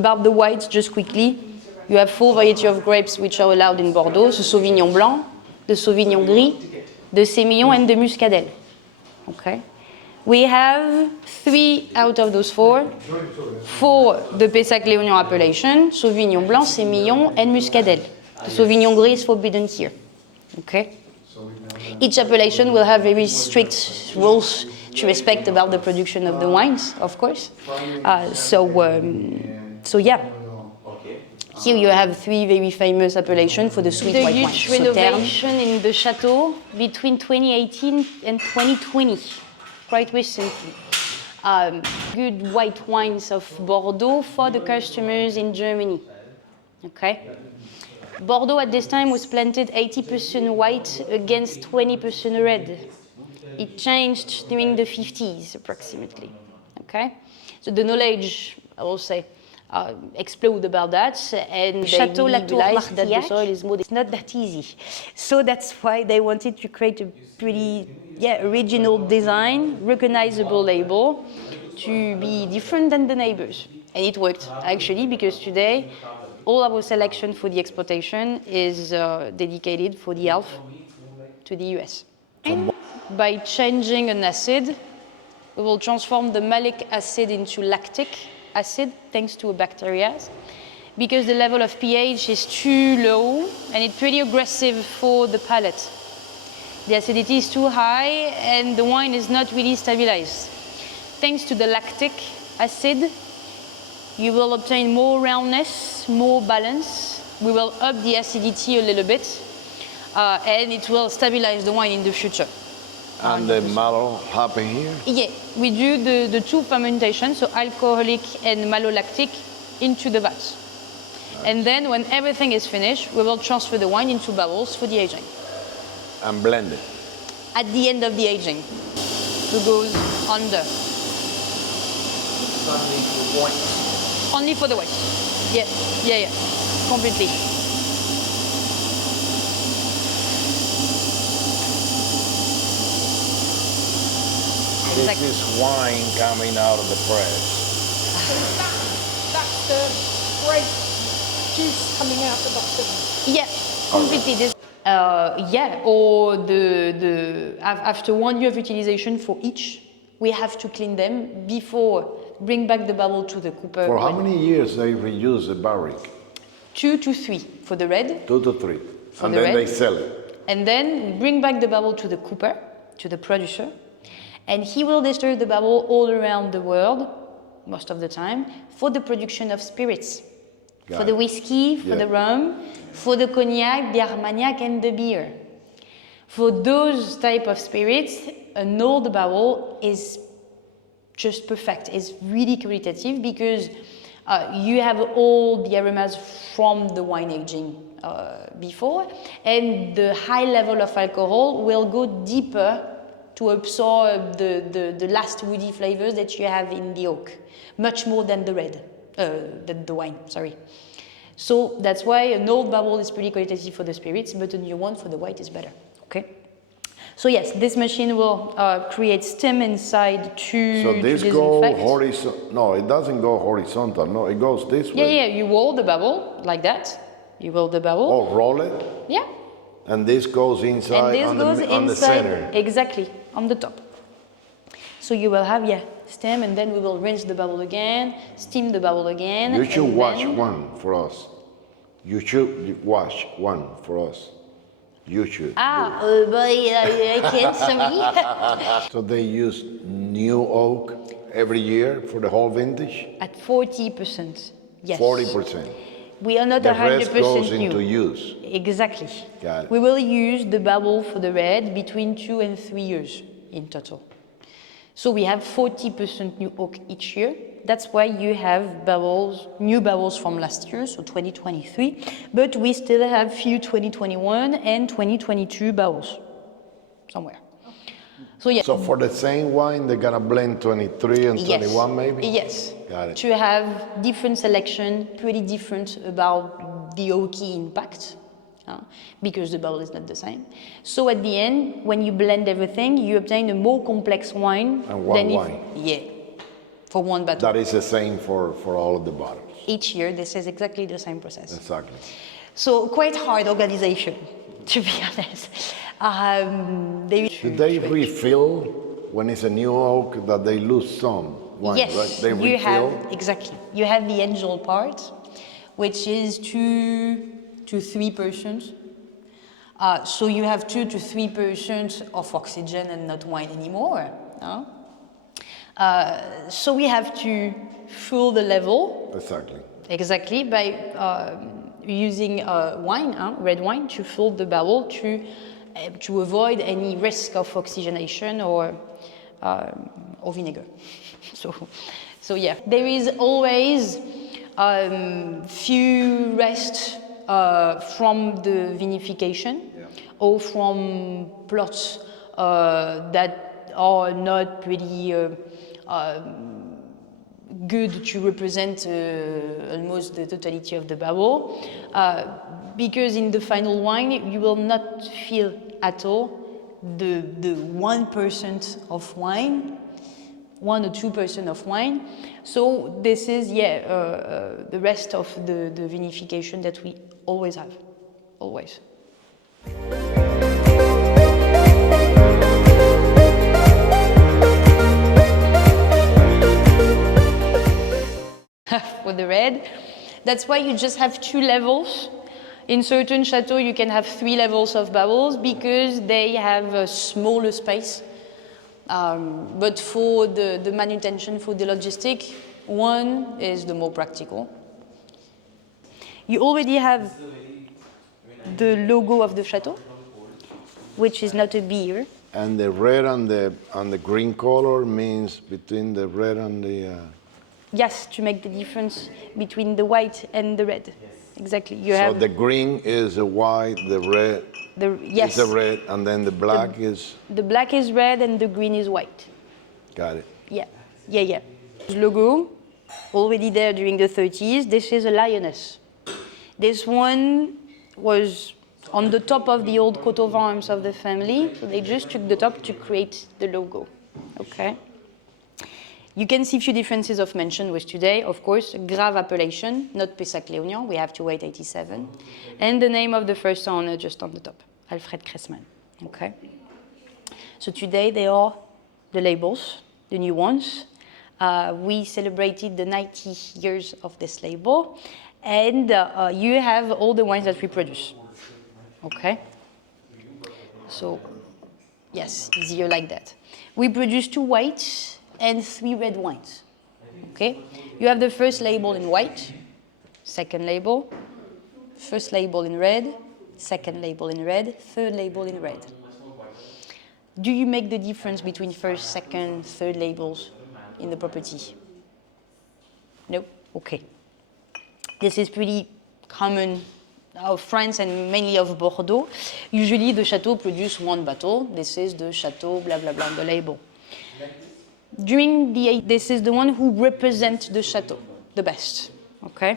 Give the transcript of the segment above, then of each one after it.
About the whites, just quickly, you have 4 varieties of grapes which are allowed in Bordeaux, the Sauvignon Blanc, the Sauvignon Gris, the Sémillon, and the Muscadelle. Okay. We have 3 out of those 4 for the Pessac-Léognan appellation, Sauvignon Blanc, Sémillon, and Muscadelle. The Sauvignon Gris is forbidden here. Okay. Each appellation will have very strict rules to respect about the production of the wines, of course. So yeah. Here you have 3 very famous appellations for the sweet white wine. The huge renovation in the chateau between 2018 and 2020, quite recently. Good white wines of Bordeaux for the customers in Germany. Okay. Bordeaux at this time was planted 80% white against 20% red. It changed during the 50s approximately. Okay. So the knowledge, I will say, explode about that, and Chateau Latour Martillac, that the soil is more. It's not that easy, so that's why they wanted to create a pretty original design, recognizable label, to be different than the neighbors, and it worked actually, because today all our selection for the exportation is dedicated for the Alpes to the US. By changing an acid, we will transform the malic acid into lactic acid, thanks to a bacteria, because the level of pH is too low and it's pretty aggressive for the palate. The acidity is too high and the wine is not really stabilized. Thanks to the lactic acid, you will obtain more roundness, more balance. We will up the acidity a little bit, and it will stabilize the wine in the future. And the malo happen here? Yeah, we do the 2 fermentations, so alcoholic and malolactic, into the vat. Nice. And then when everything is finished, we will transfer the wine into barrels for the aging. And blend it? At the end of the aging, it goes under. Only for white? Only for the white. Yeah, completely. This is wine coming out of the press. That's the grape juice coming out the bottom. Yeah, completely. This, or after 1 year of utilization for each, we have to clean them before bring back the barrel to the cooper. For how many years they reuse the barrique? 2 to 3 for the red. 2 to 3. And then they sell it. And then we bring back the barrel to the cooper, to the producer, and he will distribute the barrel all around the world, most of the time, for the production of spirits. For the whiskey, for the rum, for the cognac, the armagnac, and the beer. For those type of spirits, an old barrel is just perfect. It's really qualitative because you have all the aromas from the wine aging before, and the high level of alcohol will go deeper to absorb the last woody flavors that you have in the oak, much more than the red, than the wine, sorry. So that's why an old barrel is pretty qualitative for the spirits, but a new one for the white is better, okay? So yes, this machine will create stem inside to So this goes horizontal, no, it doesn't go horizontal, no, it goes this way. Yeah, you roll the barrel like that. You roll the barrel. Oh, roll it? Yeah. And this goes inside on the center. Exactly, on the top. So you will have, stem, and then we will rinse the barrel again, steam the barrel again. You should wash one for us. You should wash one for us. You should. I can't, sorry. So they use new oak every year for the whole vintage? At 40%, yes. 40%. We are not 100% new. The rest goes into use. Exactly. Got it. We will use the barrel for the red between 2 and 3 years in total. So we have 40% new oak each year. That's why you have barrels, new barrels from last year, so 2023, but we still have few 2021 and 2022 barrels somewhere. So yeah. So for the same wine, they're gonna blend 23 and 21 maybe? Yes. Got it. To have different selection, pretty different about the oaky impact, because the barrel is not the same. So at the end, when you blend everything, you obtain a more complex wine. And one wine. For one bottle. That is the same for all of the bottles. each year, this is exactly the same process. Exactly. So quite hard organization, to be honest. Do they refill when it's a new oak that they lose some wine, yes, right? They you refill? have, exactly. You have the angel part, which is 2 to 3%. So you have 2 to 3% of oxygen and not wine anymore. No? So we have to fill the level. Exactly. Exactly, by using wine, red wine, to fill the barrel to avoid any risk of oxygenation or vinegar. So yeah, there is always few rest from the vinification or from plots that are not pretty good to represent almost the totality of the barrel, because in the final wine you will not feel at all the 1% of wine, 1 or 2% of wine. So this is the rest of the vinification that we always have, always. For the red, that's why you just have 2 levels. In certain chateaux, you can have 3 levels of barrels because they have a smaller space. But for the manutention, for the logistic, 1 is the more practical. You already have the logo of the chateau, which is not a beer. And the red and the green color means between the red and the... Yes, to make the difference between the white and the red. Exactly. So the green is the white, the red yes. is the red, and then the black is... The black is red and the green is white. Got it. Yeah. Logo, already there during the 30s. This is a lioness. This one was on the top of the old coat of arms of the family. So they just took the top to create the logo. Okay. You can see a few differences of mention with today, of course, Grave appellation, not Pessac-Léognan, we have to wait 87. And the name of the first owner just on the top, Alfred Cressman. Okay. So today they are the labels, the new ones. We celebrated the 90 years of this label, and you have all the wines that we produce. Okay. So, yes, easier like that. We produce 2 whites and 3 red wines. Okay? You have the first label in white, second label, first label in red, second label in red, third label in red. Do you make the difference between first, second, third labels in the property? No? Okay. This is pretty common of France and mainly of Bordeaux. Usually the chateau produce 1 bottle. This is the chateau, blah, blah, blah, on the label. During this is the one who represents the chateau the best, okay?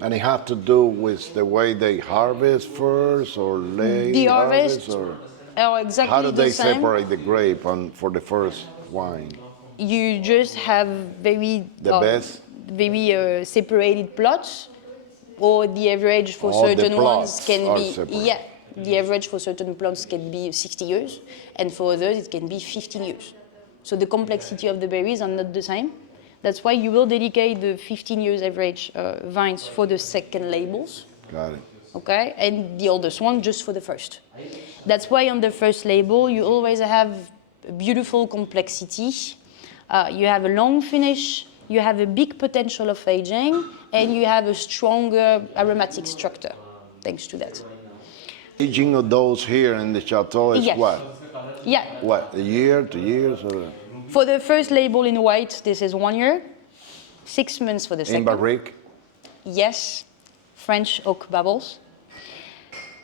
And it has to do with the way they harvest first or late the harvest or exactly how do they the same. separate the grape for the first wine? You just have very separated plots, or the average for certain ones can be separate. The average for certain plots can be 60 years, and for others it can be 15 years. So the complexity of the berries are not the same. That's why you will dedicate the 15 years average vines for the second labels. Got it. Okay, and the oldest one just for the first. That's why on the first label you always have a beautiful complexity. You have a long finish, you have a big potential of aging, and you have a stronger aromatic structure thanks to that. Aging of those here in the chateau is what? Yeah. What, a year, 2 years? Or? For the first label in white, this is 1 year. 6 months for the second. In barrique? Yes, French oak barrels.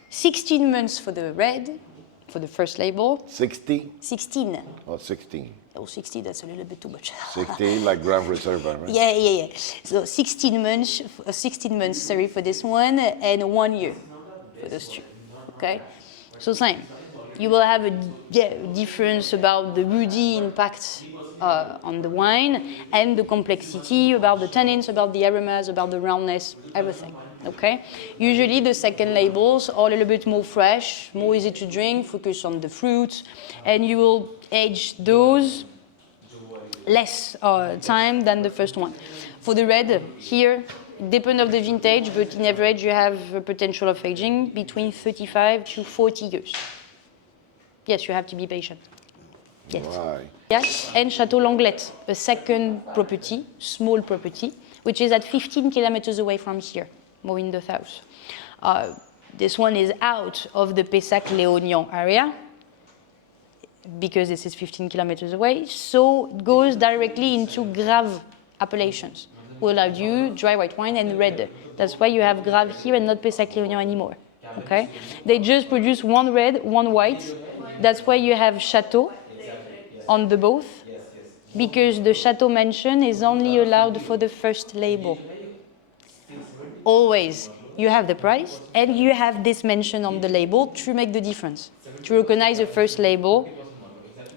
16 months for the red, for the first label. 60? 16. Oh, 16. Oh, 60, that's a little bit too much. 16, like Grand Reserve, right? Yeah. So 16 months, for this one, and 1 year for those 2. Okay? So same. You will have a difference about the woody impact on the wine, and the complexity about the tannins, about the aromas, about the roundness, everything. Okay? Usually the second labels are a little bit more fresh, more easy to drink, focus on the fruits, and you will age those less time than the first one. For the red, here, it depends on the vintage, but in average you have a potential of aging between 35 to 40 years. Yes, you have to be patient. Yes. Why? Yes, and Chateau Latour, a second property, small property, which is at 15 kilometers away from here, more in the south. This one is out of the Pessac-Léognan area, because this is 15 kilometers away, so it goes directly into Grave appellations, who allowed you dry white wine and red. That's why you have Grave here and not Pessac-Léognan anymore. Okay? They just produce one red, one white. That's why you have Chateau on the both, because the Chateau mention is only allowed for the first label. Always. You have the price and you have this mention on the label to make the difference, to recognize the first label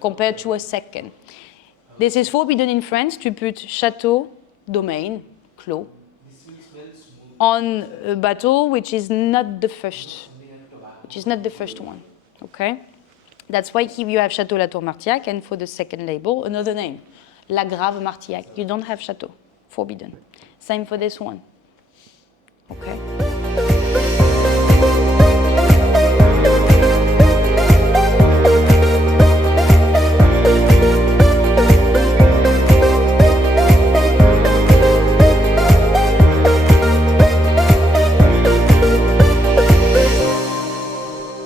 compared to a second. This is forbidden in France to put Chateau, Domaine, Clos, on a bottle which is not the first one, okay? That's why here you have Chateau Latour Martillac, and for the second label, another name, La Grave Martillac. You don't have Chateau, forbidden. Same for this one, okay?